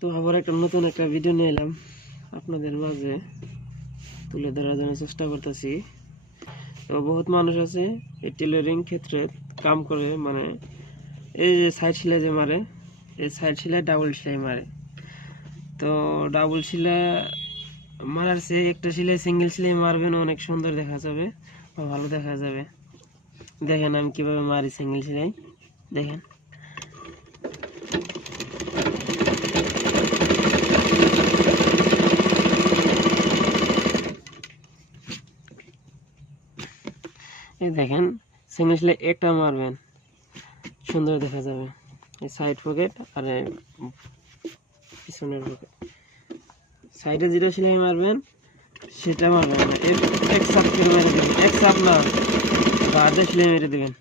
তো আবার একটা নতুন একটা ভিডিও নিয়ে এলাম আপনাদের মাঝে তুলে ধরার জন্য চেষ্টা করতেছি। তো বহুত মানুষ আছে এই টেলারিং ক্ষেত্রে কাম করে, মানে এই যে সাইড সেলাই যে মারে, এই সাইড সেলাই ডাবল সেলাই মারে। তো ডাবল সেলাই মারার চেয়ে একটা সেলাই সিঙ্গেল সেলাই মারবেন, অনেক সুন্দর দেখা যাবে বা ভালো দেখা যাবে। দেখেন আমি কিভাবে মারি সিঙ্গেল সেলাই, দেখেন। এই দেখেন সিঙ্গেল সেলাই একটা মারবেন, সুন্দর দেখা যাবে। এই সাইড পকেট আর পিছনের পকেট, সাইডে যেটা সেলাই মারবেন সেটা মারবেন না, এক চাপ করে মেরে দেবেন, এক চাপ না বারটা সেলাই মেরে দেবেন,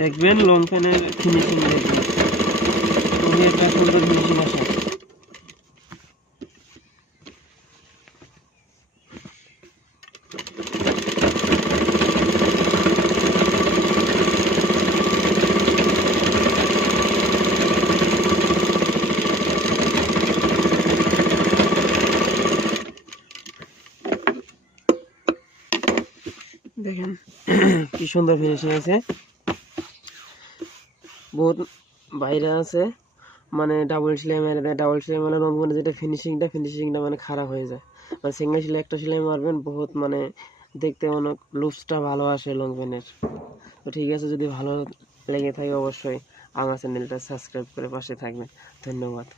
দেখবেন লং প্যানের ফিনিশিং দেখবেন, তুমি একটা সুন্দর ফিনিশিং আসা। দেখেন কি সুন্দর ফিনিশিং আছে। বহুত বাইরে আছে মানে ডাবল সেলাই মেরে দেয়, ডাবল সেলাই মানে লং প্যানের যেটা ফিনিশিংটা মানে খারাপ হয়ে যায়। মানে সিঙ্গেল সেলাই একটা সেলাই মারবেন, বহুত মানে দেখতে অনেক লুকসটা ভালো আসে লং প্যানের। তো ঠিক আছে, যদি ভালো লেগে থাকে অবশ্যই আমার চ্যানেলটা সাবস্ক্রাইব করে পাশে থাকবেন। ধন্যবাদ।